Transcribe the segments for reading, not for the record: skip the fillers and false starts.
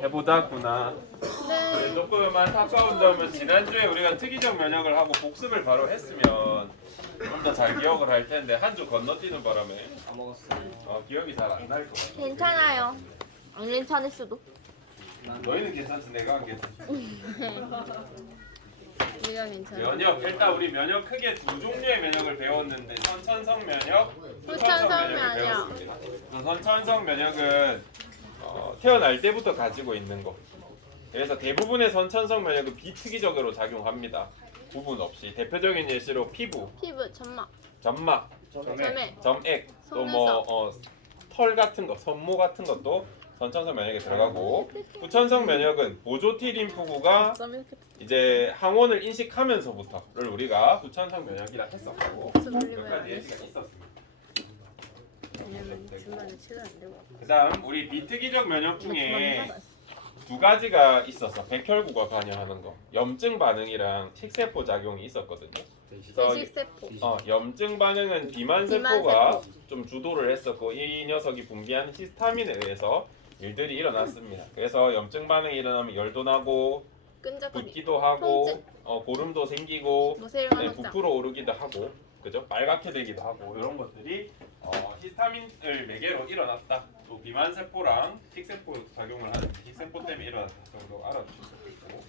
해보자구나. 네. 조금 안타까운 점은 지난주에 우리가 특이적 면역을 하고 복습을 바로 했으면 좀 더 잘 기억을 할 텐데 한 주 건너뛰는 바람에 다 먹었어요. 기억이 잘 안 날 것 같아. 괜찮아요. 안 괜찮을 수도. 너희는 괜찮지 내가 안 괜찮지. 우리가 괜찮아. 면역 일단 우리 면역 크게 두 종류의 면역을 배웠는데 선천성 면역, 후천성 면역을 면역. 배웠습니다. 선천성 면역은 태어날 때부터 가지고 있는 거. 그래서 대부분의 선천성 면역은 비특이적으로 작용합니다. 구분 없이 대표적인 예시로 피부, 피부, 점막, 점막, 점액, 점액, 또 털 같은 거, 섬모 같은 것도 선천성 면역에 들어가고 후천성 면역은 보조 T 림프구가 이제 항원을 인식하면서부터를 우리가 후천성 면역이라 했었고 몇 가지 예시가 있었습니다. 왜냐면 주말에 치료 안 되고. 그다음 우리 비특이적 면역 중에 두 가지가 있었어. 백혈구가 관여하는 거. 염증 반응이랑 식세포 작용이 있었거든요. 그래서 식세포. 염증 반응은 비만 세포가 좀 주도를 했었고 이 녀석이 분비하는 히스타민에 의해서 일들이 일어났습니다. 그래서 염증 반응이 일어나면 열도 나고 끈적거리. 붓기도 하고 통증. 고름도 생기고 모세혈관 네, 확장. 부풀어 오르기도 하고 그죠? 빨갛게 되기도 하고 이런 것들이 히스타민을 매개로 일어났다. 또 비만 세포랑 식세포 작용을 하는 식세포 때문에 일어났다 정도 알아두실 수 있고.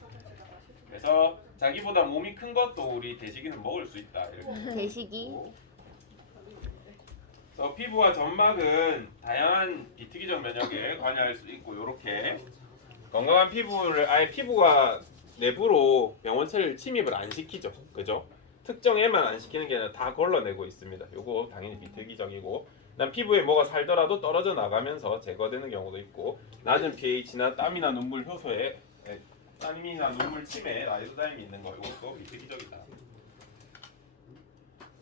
그래서 자기보다 몸이 큰 것도 우리 대식이는 먹을 수 있다. 이렇게. 대식이. 그래서 피부와 점막은 다양한 비특이적 면역에 관여할 수 있고 이렇게 건강한 피부를 아예 피부가 내부로 병원체를 침입을 안 시키죠. 그죠? 특정에만 안 시키는 게 아니라 다 걸러내고 있습니다. 요거 당연히 비특이적이고 그다음 피부에 뭐가 살더라도 떨어져 나가면서 제거되는 경우도 있고 낮은 pH나 땀이나 눈물 효소에 땀이나 눈물 침에 라이소자임이 있는 거 이것도 비특이적이다.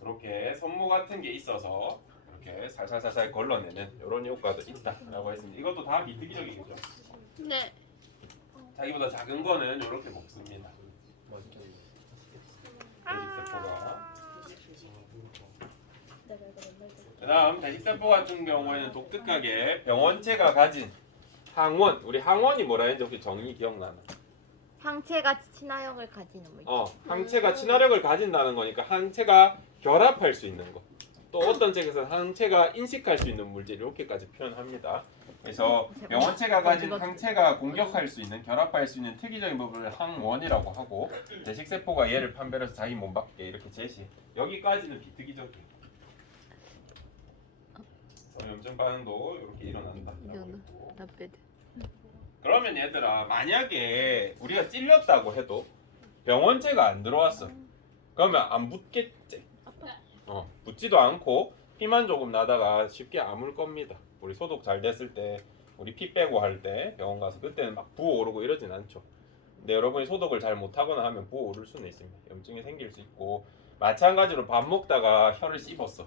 이렇게 섬모 같은 게 있어서 이렇게 살살살살 걸러내는 이런 효과도 있다라고 했습니다. 이것도 다 비특이적이겠죠. 네. 자기보다 작은 거는 이렇게 먹습니다. 대식세포가. 그다음 대식세포 같은 경우에는 독특하게 병원체가 가진 항원, 우리 항원이 뭐라 했는지 혹시 정의 기억나나? 항체가 친화력을 가지는 뭐. 항체가 친화력을 가진다는 거니까 항체가 결합할 수 있는 거. 또 어떤 책에서는 항체가 인식할 수 있는 물질 이렇게까지 표현합니다. 그래서 병원체가 가진 항체가 공격할 수 있는, 결합할 수 있는 특이적인 부분을 항원이라고 하고 대식세포가 얘를 판별해서 자기 몸 밖에 이렇게 제시. 여기까지는 비특이적이에요. 염증 반응도 이렇게 일어난다. 그러면 얘들아 만약에 우리가 찔렸다고 해도 병원체가 안 들어왔어. 그러면 안 붓겠지. 붓지도 않고 피만 조금 나다가 쉽게 아물 겁니다. 우리 소독 잘 됐을 때 우리 피 빼고 할 때 병원 가서 그때는 막 부어오르고 이러진 않죠. 근데 여러분이 소독을 잘 못하거나 하면 부어오를 수는 있습니다. 염증이 생길 수 있고 마찬가지로 밥 먹다가 혀를 씹었어.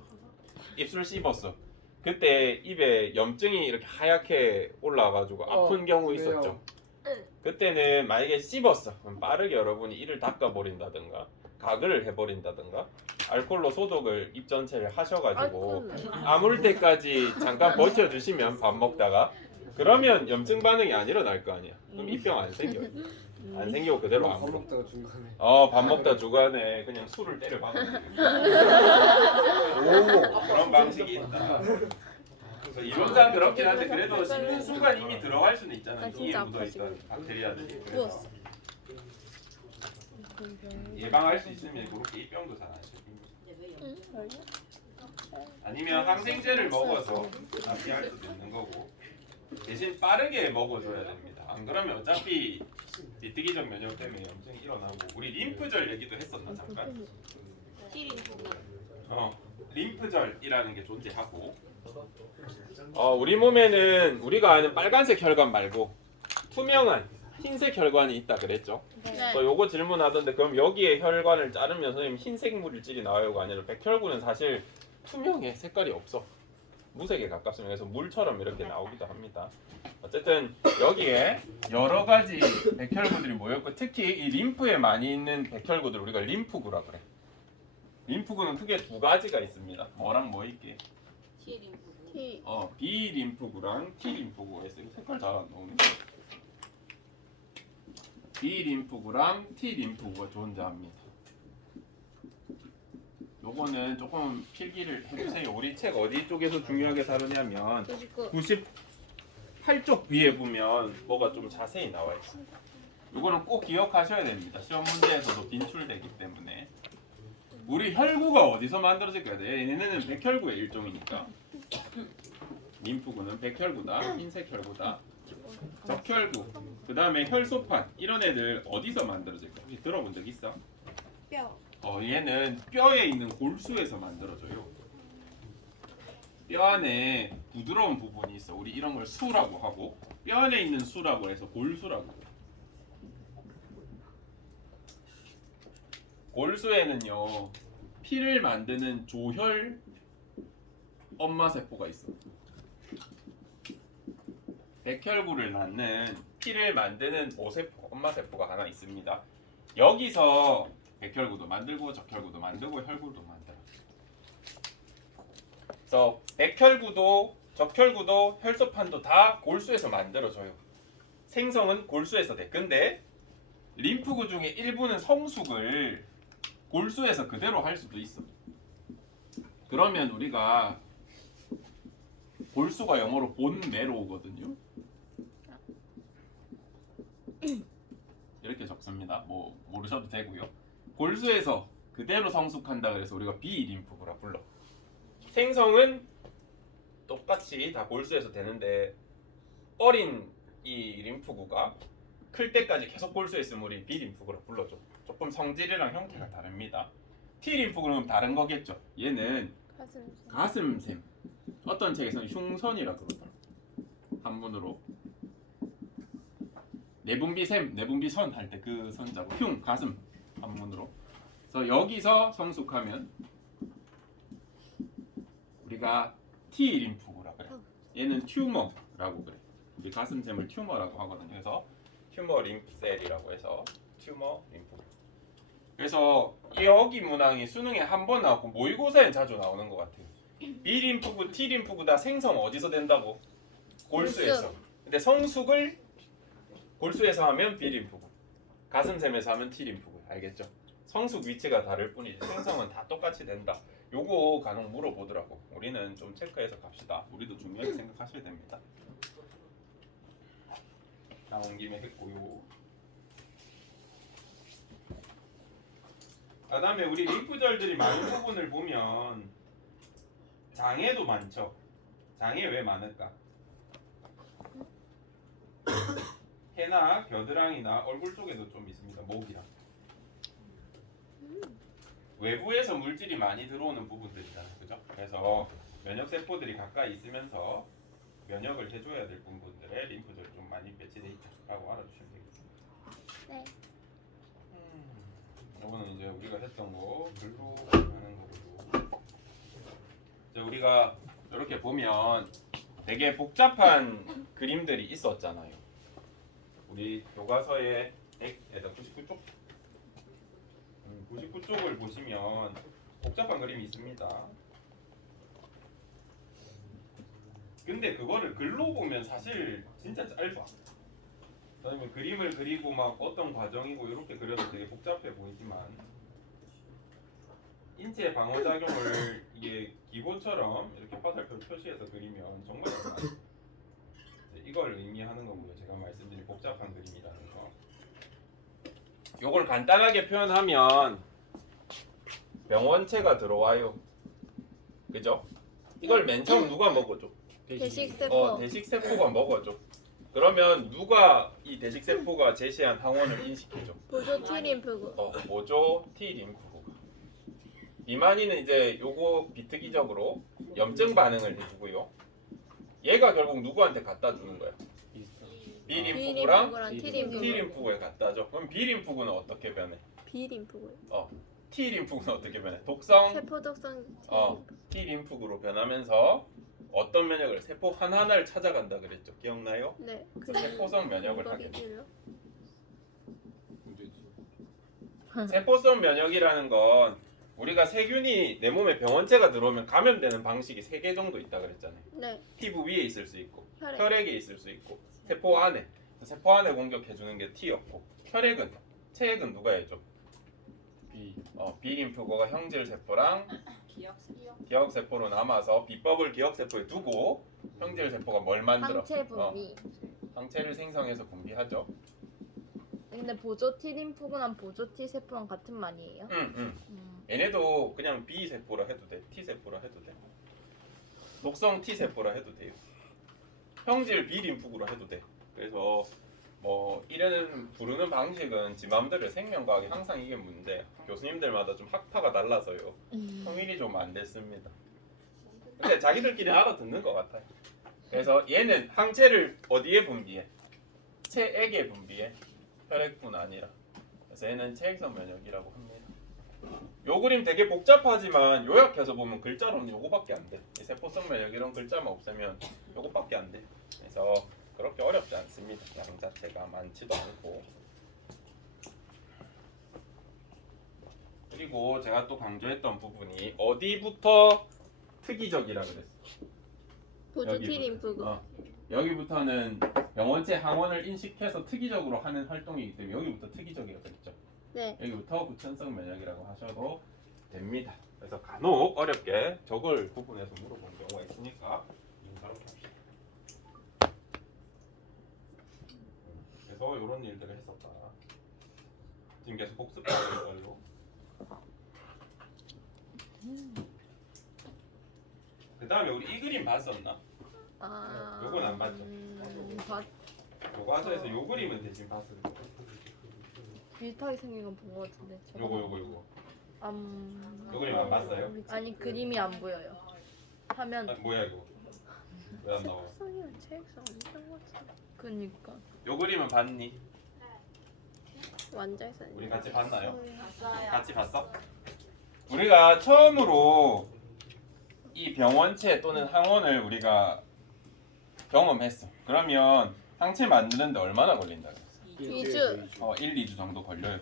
입술 씹었어. 그때 입에 염증이 이렇게 하얗게 올라와가지고 아픈 경우 있었죠. 그때는 만약에 씹었어. 그럼 빠르게 여러분이 이를 닦아버린다든가 가글을 해버린다든가 알콜로 소독을 입 전체를 하셔가지고 아물 때까지 잠깐 버텨주시면 밥 먹다가 그러면 염증 반응이 안 일어날 거 아니야. 그럼 입병 안 생겨. 안 생기고 그대로 밥 아물어. 먹다가 중간에. 밥 먹다 중간에 그냥 술을 때려 박아. 그런 방식이 있다. 그래서 이론상 그렇긴 한데 그래도 씹는 순간 이미 들어갈 수는 있잖아. 이에 묻어있던 박테리아들이. 그래서 예방할 수 있으면 그렇게 입병도 잘 안 생깁니다. 아니면 항생제를 먹어서 피할 수도 있는 거고 대신 빠르게 먹어줘야 됩니다. 안 그러면 어차피 비특이적 면역 때문에 염증이 일어나고 우리 림프절 얘기도 했었나 잠깐? 림프절이라는 게 존재하고 우리 몸에는 우리가 아는 빨간색 혈관 말고 투명한 흰색 혈관이 있다 그랬죠? 네. 요거 질문하던데 그럼 여기에 혈관을 자르면 선생님 흰색 물질이 나와요가 아니라 백혈구는 사실 투명해. 색깔이 없어. 무색에 가깝습니다. 그래서 물처럼 이렇게 나오기도 합니다. 어쨌든 여기에 여러 가지 백혈구들이 모였고 특히 이 림프에 많이 있는 백혈구들 우리가 림프구라 그래. 림프구는 크게 두 가지가 있습니다. 뭐랑 뭐 있게? T 림프구. T. B 림프구랑 T 림프구가 있어요. 색깔 잘 안 나오네. B 림프구랑 T 림프구가 존재합니다. 요거는 조금 필기를 해주세요. 우리 책 어디 쪽에서 중요하게 다루냐면 99. 98쪽 위에 보면 뭐가 좀 자세히 나와 있어요. 요거는 꼭 기억하셔야 됩니다. 시험 문제에서도 빈출되기 때문에. 우리 혈구가 어디서 만들어질까요? 얘네는 백혈구의 일종이니까. 림프구는 백혈구다, 흰색 혈구다, 적혈구, 그 다음에 혈소판 이런 애들 어디서 만들어질까? 혹시 들어본 적 있어? 뼈. 얘는 뼈에 있는 골수에서 만들어져요. 뼈 안에 부드러운 부분이 있어. 우리 이런 걸 수라고 하고, 뼈 안에 있는 수라고 해서 골수라고 해요. 골수에는요, 피를 만드는 조혈 엄마 세포가 있어. 백혈구를 낳는 피를 만드는 모세포, 엄마 세포가 하나 있습니다. 여기서 백혈구도 만들고 적혈구도 만들고 혈구도 만들어. 그래서 백혈구도 적혈구도 혈소판도 다 골수에서 만들어져요. 생성은 골수에서 돼. 근데 림프구 중에 일부는 성숙을 골수에서 그대로 할 수도 있어. 그러면 우리가 골수가 영어로 본매로 오거든요. 이렇게 적습니다. 뭐 모르셔도 되고요. 골수에서 그대로 성숙한다 그래서 우리가 비림프구라 불러. 생성은 똑같이 다 골수에서 되는데 어린 이 림프구가 클 때까지 계속 골수에 있으면 우리 비림프구라 불러줘. 조금 성질이랑 형태가 다릅니다. T림프구는 다른 거겠죠. 얘는 가슴샘. 어떤 책에서는 흉선이라 그러더라고. 한문으로 내분비샘, 내분비선 할 때 그 선자고 흉, 가슴 한문으로. 그래서 여기서 성숙하면 우리가 T 림프구라 그래. 얘는 튜머라고 그래. 우리 가슴샘을 튜머라고 하거든요. 그래서 튜머 림프셀이라고 해서 튜머 림프구. 그래서 여기 문항이 수능에 한 번 나왔고 모의고사에 자주 나오는 것 같아요. B 림프구, T 림프구 다 생성 어디서 된다고? 골수에서. 근데 성숙을 골수에서 하면 B 림프구, 가슴샘에서 하면 T 림프구. 알겠죠? 성숙 위치가 다를 뿐이지 생성은 다 똑같이 된다. 요거 간혹 물어보더라고. 우리는 좀 체크해서 갑시다. 우리도 중요하게 생각하셔야 됩니다. 나온 김에 했고요. 그 다음에 우리 림프절들이 많은 부분을 보면 장애도 많죠. 장애 왜 많을까? 폐나 겨드랑이나 얼굴 쪽에도 좀 있습니다. 목이랑 외부에서 물질이 많이 들어오는 부분들이잖아요, 그죠? 그래서 면역 세포들이 가까이 있으면서 면역을 해줘야 될 부분들에 림프절이 좀 많이 배치돼 있다라고 알아주시면 되겠습니다. 네. 이거는 이제 우리가 했던 거 글로 하는 거고. 이제 우리가 이렇게 보면 되게 복잡한 그림들이 있었잖아요. 우리 교과서에 99쪽 99쪽을 보시면 복잡한 그림이 있습니다. 근데 그거를 글로 보면 사실 진짜 짧아. 그다음에 그림을 그리고 막 어떤 과정이고 이렇게 그려도 되게 복잡해 보이지만 인체 방어작용을 이게 기호처럼 이렇게 화살표로 표시해서 그리면 정말 많아요. 이걸 의미하는 거고요. 제가 말씀드린 복잡한 그림이라는 거. 요걸 간단하게 표현하면 병원체가 들어와요. 그죠? 이걸 맨 처음 누가 먹어줘? 대식세포. 대식세포가 먹어줘. 그러면 누가 이 대식세포가 제시한 항원을 인식해줘? 보조 T림프구. 보조 T림프구가. 비만이는 이제 요거 비특이적으로 염증 반응을 해주고요. 얘가 결국 누구한테 갖다 주는 거야? B림프구랑 T림프구에 갖다 줘. 그럼 B림프구는 어떻게 변해? B림프구. T림프구는 어떻게 변해? 독성 세포독성 T림프구로 변하면서 어떤 면역을 세포 하나하나를 찾아간다 그랬죠. 기억나요? 네. 그래서 세포성 면역을 하게 돼. 돼. 세포성 면역이라는 건 우리가 세균이 내 몸에 병원체가 들어오면 감염되는 방식이 3개 정도 있다 그랬잖아요. 네. 피부 위에 있을 수 있고 혈액. 혈액에 있을 수 있고 세포 안에. 세포 안에 공격해주는 게 T였고 혈액은 체액은 누가 해줘? B림프구가 형질세포랑 기억세포로 남아서 비법을 기억세포에 두고 형질세포가 뭘 만들어? 항체 분비. 항체를 생성해서 분비하죠. 근데 보조 T림프구랑 보조 T세포랑 같은 말이에요? 응. 얘네도 그냥 B세포라 해도 돼. T세포라 해도 돼. 녹성 T세포라 해도 돼요. 형질 B림프구라 해도 돼. 그래서 뭐 이런 부르는 방식은 지 맘대로 생명과학이 항상 이게 문제. 교수님들마다 좀 학파가 달라서요. 통일이 좀 안 됐습니다. 근데 자기들끼리 알아듣는 것 같아요. 그래서 얘는 항체를 어디에 분비해? 체액에 분비해. 혈액뿐 아니라. 그래서 얘는 체액성 면역이라고 합니다. 요 그림 되게 복잡하지만 요약해서 보면 글자로는 요거밖에 안 돼. 이 세포성 면역 이런 글자만 없으면 요거밖에 안 돼. 그래서 그렇게 어렵지 않습니다. 양 자체가 많지도 않고. 그리고 제가 또 강조했던 부분이 어디부터 특이적이라 그랬어. 보조 T림프구. 여기부터는 병원체 항원을 인식해서 특이적으로 하는 활동이기 때문에 여기부터 특이적이라고 했죠. 네. 여기부터 구천성 면역이라고 하셔도 됩니다. 그래서 간혹 어렵게 저걸 구분해서 물어보는 경우가 있으니까 그렇게 합시다. 그래서 이런 일들을 했었다. 지금 계속 복습하는 걸로. 그 다음에 우리 이 그림 봤었나? 요건 안 봤죠? 요거 하서에서 요 그림은 대신 봤을 거예요. 비슷하게 생긴 건 본 것 같은데. 요거. 요 그림 안 봤어요? 아니 그림이 안 보여요. 화면. 뭐야 이거? 왜 안 나와? 세포성이랑 체액성 아니던 것 같아. 그니까. 요 그림은 봤니? 완자에서 우리 같이 봤나요? 봤어요. 같이 봤어? 우리가 처음으로 이 병원체 또는 항원을 우리가 경험했어. 그러면 항체 만드는데 얼마나 걸린다 그랬어? 2주. 1, 2주 정도 걸려요.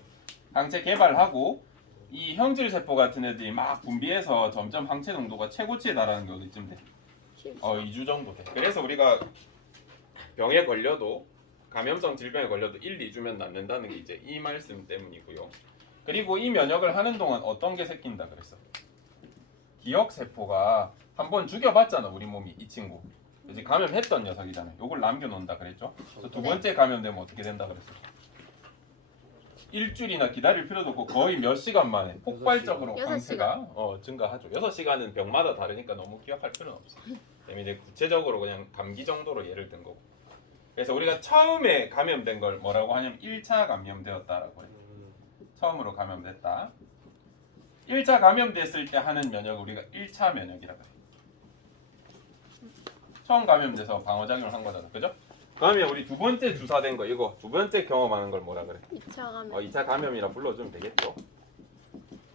항체 개발하고 이 형질 세포 같은 애들이 막 분비해서 점점 항체 농도가 최고치에 달하는 게 어디쯤 돼? 2주 정도 돼. 그래서 우리가 병에 걸려도 감염성 질병에 걸려도 1, 2주면 낫는다는 게 이제 이 말씀 때문이고요. 그리고 이 면역을 하는 동안 어떤 게 생긴다 그랬어? 기억 세포가 한번 죽여봤잖아 우리 몸이 이 친구. 이제 감염했던 녀석이잖아요. 요걸 남겨놓는다 그랬죠. 그래서 두 번째 감염되면 어떻게 된다 그랬어? 일주일이나 기다릴 필요도 없고 거의 몇 시간 만에 폭발적으로 여섯 항체가 증가하죠. 6시간은 병마다 다르니까 너무 기억할 필요는 없어. 이제 구체적으로 그냥 감기 정도로 예를 든 거고. 그래서 우리가 처음에 감염된 걸 뭐라고 하냐면 1차 감염되었다라고 해요. 처음으로 감염됐다. 1차 감염됐을 때 하는 면역을 우리가 1차 면역이라고 해요. 처음 감염돼서 방어작용을 한 거잖아. 그죠? 그러면 우리 두 번째 주사된 거 이거 두 번째 경험하는 걸 뭐라 그래? 2차 감염. 2차 감염이라 불러주면 되겠죠.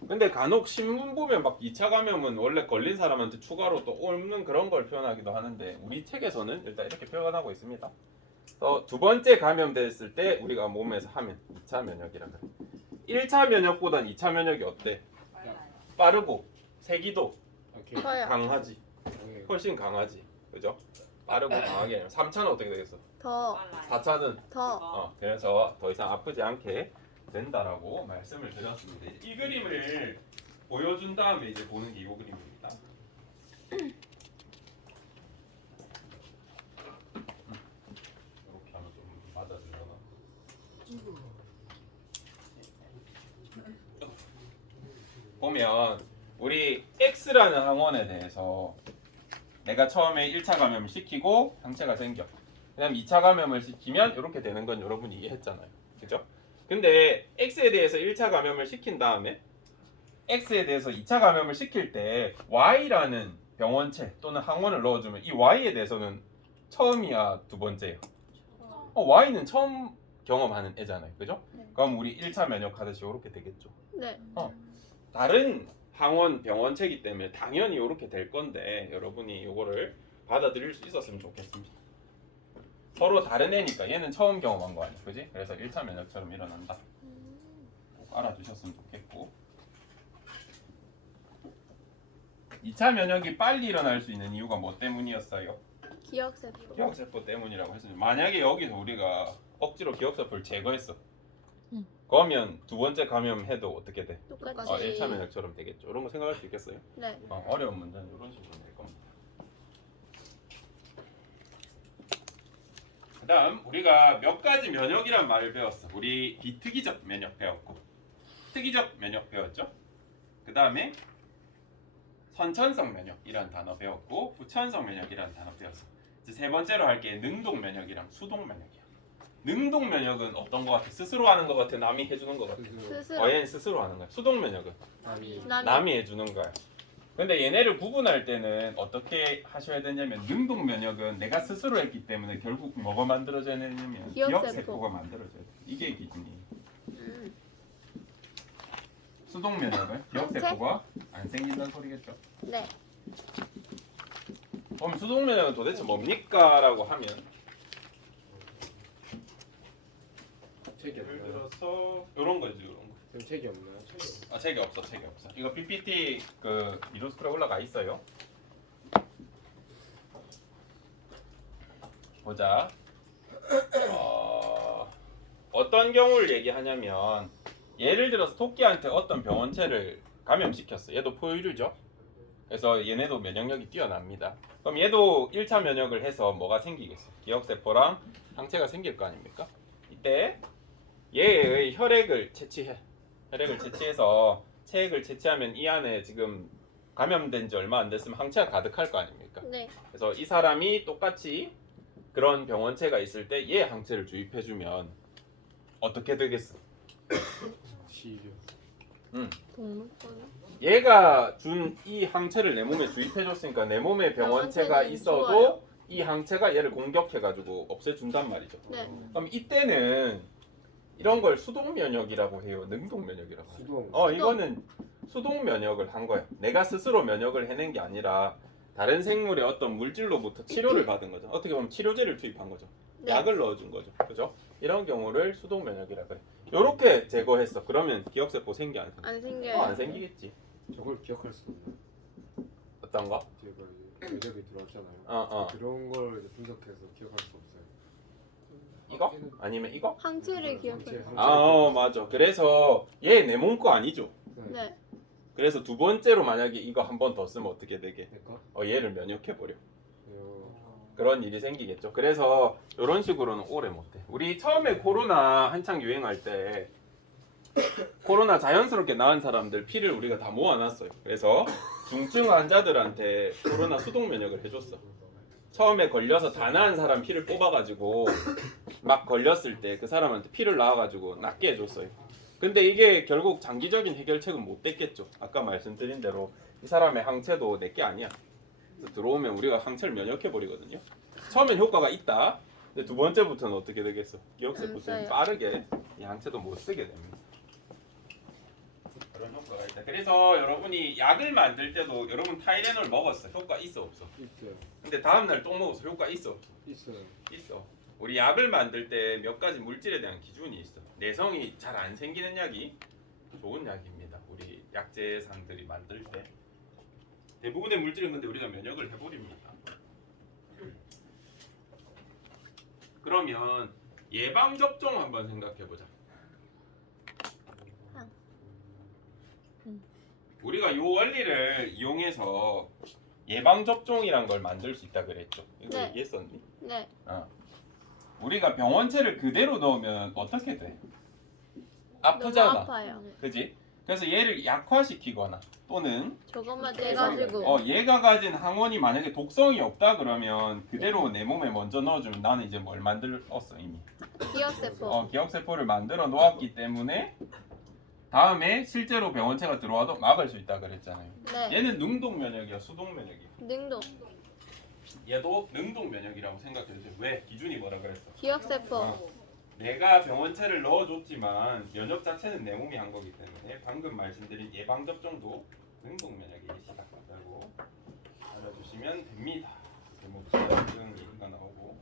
근데 간혹 신문 보면 막 2차 감염은 원래 걸린 사람한테 추가로 또 옮는 그런 걸 표현하기도 하는데 우리 책에서는 일단 이렇게 표현하고 있습니다. 두 번째 감염됐을 때 우리가 몸에서 하면 2차 면역이라 그래. 1차 면역보단 2차 면역이 어때? 빠르고 세기도 커요. 강하지. 훨씬 강하지. 그죠? 빠르고 강하게 아니면 3차는 어떻게 되겠어? 더. 4차는 더. 그래서 더 이상 아프지 않게 된다라고 말씀을 드렸습니다. 이 그림을 보여준 다음에 이제 보는 게 이 그림입니다. 이렇게 하면 좀 맞아주려나? 보면 우리 X라는 항원에 대해서 내가 처음에 1차 감염을 시키고 항체가 생겨. 그다음 2차 감염을 시키면 이렇게 되는 건 여러분이 이해했잖아요. 그죠? 근데 X에 대해서 1차 감염을 시킨 다음에 X에 대해서 2차 감염을 시킬 때 Y라는 병원체 또는 항원을 넣어주면 이 Y에 대해서는 처음이야 두 번째야? Y는 처음 경험하는 애잖아요. 그죠? 네. 그럼 우리 1차 면역하듯이 이렇게 되겠죠. 네. 다른 항원 병원체이기 때문에 당연히 이렇게 될 건데 여러분이 이거를 받아들일 수 있었으면 좋겠습니다. 서로 다른 애니까 얘는 처음 경험한 거 아니야, 그지? 그래서 1차 면역처럼 일어난다. 꼭 알아두셨으면 좋겠고. 2차 면역이 빨리 일어날 수 있는 이유가 뭐 때문이었어요? 기억세포. 기억세포 때문이라고 했어요. 만약에 여기서 우리가 억지로 기억세포를 제거했어. 응. 그러면 두 번째 감염해도 어떻게 돼? 똑같이. 1차 면역처럼 되겠죠. 이런 거 생각할 수 있겠어요? 네. 어려운 문제는 이런 식으로 될 겁니다. 그다음 우리가 몇 가지 면역이란 말을 배웠어. 우리 비특이적 면역 배웠고 특이적 면역 배웠죠. 그다음에 선천성 면역이라는 단어 배웠고 후천성 면역이라는 단어 배웠어. 이제 세 번째로 할 게 능동 면역이랑 수동 면역이야. 능동 면역은 어떤 거 같아? 스스로 하는 거 같아? 남이 해주는 거 같아? 스스로. 얘는 스스로 하는 거야. 수동 면역은 남이. 남이 해주는 거야. 근데 얘네를 구분할 때는 어떻게 하셔야 되냐면 능동 면역은 내가 스스로 했기 때문에 결국 뭐가 만들어져야 되냐면 기억세포. 기억세포가 만들어져야 돼. 이게 기준이에요. 음. 수동 면역은 기억세포가 안 생긴다는 소리겠죠. 네. 그럼 수동 면역은 도대체 뭡니까? 라고 하면 책이 예를 없나요? 들어서 이런 거지. 이런 거. 그럼 책이 없나요? 책이 없어. 이거 PPT 그 미로스쿨에 올라가 있어요. 보자. 어떤 경우를 얘기하냐면 예를 들어서 토끼한테 어떤 병원체를 감염시켰어. 얘도 포유류죠. 그래서 얘네도 면역력이 뛰어납니다. 그럼 얘도 1차 면역을 해서 뭐가 생기겠어? 기억세포랑 항체가 생길 거 아닙니까? 이때 얘의 혈액을 채취해. 혈액을 채취해서 체액을 채취하면 이 안에 지금 감염된 지 얼마 안 됐으면 항체가 가득할 거 아닙니까? 네. 그래서 이 사람이 똑같이 그런 병원체가 있을 때 얘 항체를 주입해주면 어떻게 되겠어? 시류. 동물권. 얘가 준 이 항체를 내 몸에 주입해줬으니까 내 몸에 병원체가 병원체는 있어도 좋아요. 이 항체가 얘를 공격해가지고 없애준단 말이죠. 네. 그럼 이때는 이런 걸 수동 면역이라고 해요. 능동 면역이라고 해요. 수동. 이거는 수동 면역을 한 거야. 내가 스스로 면역을 해낸 게 아니라 다른 생물의 어떤 물질로부터 치료를 받은 거죠. 어떻게 보면 치료제를 투입한 거죠. 네. 약을 넣어준 거죠. 그죠? 이런 경우를 수동 면역이라고 해. 요렇게 제거했어. 그러면 기억세포 생기 안 생기? 안 생겨요. 안 생기겠지. 저걸 기억할 수 있나요? 어떤 거? 제가 이제 면역이 들어왔잖아요. 어. 그런 걸 이제 분석해서 기억할 수 없어요. 이거? 아니면 이거? 항체를 기억해요. 맞아. 그래서 얘 내 몸 거 아니죠. 네. 그래서 두 번째로 만약에 이거 한 번 더 쓰면 어떻게 되게? 내가? 얘를 면역해버려. 어, 그런 일이 생기겠죠. 그래서 이런 식으로는 오래 못해. 우리 처음에 코로나 한창 유행할 때 코로나 자연스럽게 나은 사람들 피를 우리가 다 모아놨어요. 그래서 중증 환자들한테 코로나 수동 면역을 해줬어. 처음에 걸려서 다 나은 사람 피를 뽑아가지고 막 걸렸을 때 그 사람한테 피를 낳아가지고 낫게 해줬어요. 근데 이게 결국 장기적인 해결책은 못 됐겠죠. 아까 말씀드린 대로 이 사람의 항체도 내게 아니야. 그래서 들어오면 우리가 항체를 면역해버리거든요. 처음엔 효과가 있다. 근데 두 번째부터는 어떻게 되겠어? 기억세포들이 써요. 빠르게 이 항체도 못 쓰게 됩니다. 그런 효과가 있다. 그래서 여러분이 약을 만들 때도 여러분 타이레놀 먹었어. 효과 있어 없어? 있어요. 근데 다음날 또 먹어서 효과 있어 없어? 있어요. 있어. 우리 약을 만들 때 몇 가지 물질에 대한 기준이 있어. 내성이 잘 안 생기는 약이 좋은 약입니다. 우리 약제상들이 만들 때 대부분의 물질은 근데 우리가 면역을 해버립니다. 그러면 예방 접종 한번 생각해 보자. 우리가 이 원리를 이용해서 예방 접종이란 걸 만들 수 있다 그랬죠. 이거 네. 얘기했었니? 네. 우리가 병원체를 그대로 넣으면 어떻게 돼? 너무 아프잖아. 아파요. 그지? 그래서 얘를 약화시키거나 또는 저것만 떼가지고. 얘가 가진 항원이 만약에 독성이 없다 그러면 그대로 내 몸에 먼저 넣어주면 나는 이제 뭘 만들었어 이미. 기억세포. 기억세포를 만들어 놓았기 때문에 다음에 실제로 병원체가 들어와도 막을 수 있다 그랬잖아요. 네. 얘는 능동 면역이야, 수동 면역이야. 능동. 얘도 능동 면역이라고 생각해도 돼. 왜? 기준이 뭐라 그랬어? 기억세포. 내가 병원체를 넣어줬지만 면역 자체는 내 몸이 한 거기 때문에 방금 말씀드린 예방 접종도 능동 면역이시다라고 알아주시면 됩니다. 이렇게 뭐 기능 얘기가 나오고.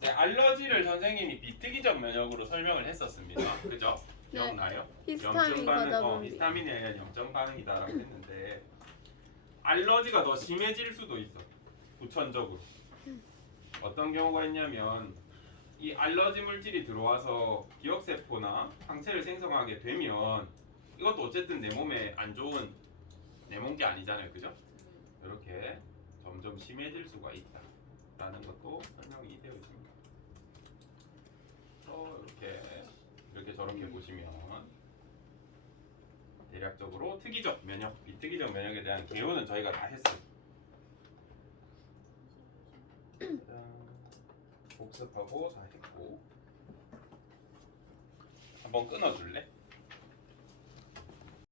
네, 알러지를 선생님이 비특이적 면역으로 설명을 했었습니다. 그죠? 기억나요? 히스타민 가다 보니 히스타민이 아니라 염증 반응이다라고 했는데 알러지가 더 심해질 수도 있어. 후천적으로. 어떤 경우가 있냐면 이 알러지 물질이 들어와서 기억세포나 항체를 생성하게 되면 이것도 어쨌든 내 몸에 안 좋은 내몬 게 아니잖아요, 그죠? 이렇게 점점 심해질 수가 있다라는 것도 설명이 되어 있습니다. 이렇게 저렇게 보시면 대략적으로 특이적 면역, 비특이적 면역에 대한 개요는 저희가 다 했어요. 복습하고 다 했고 한번 끊어줄래?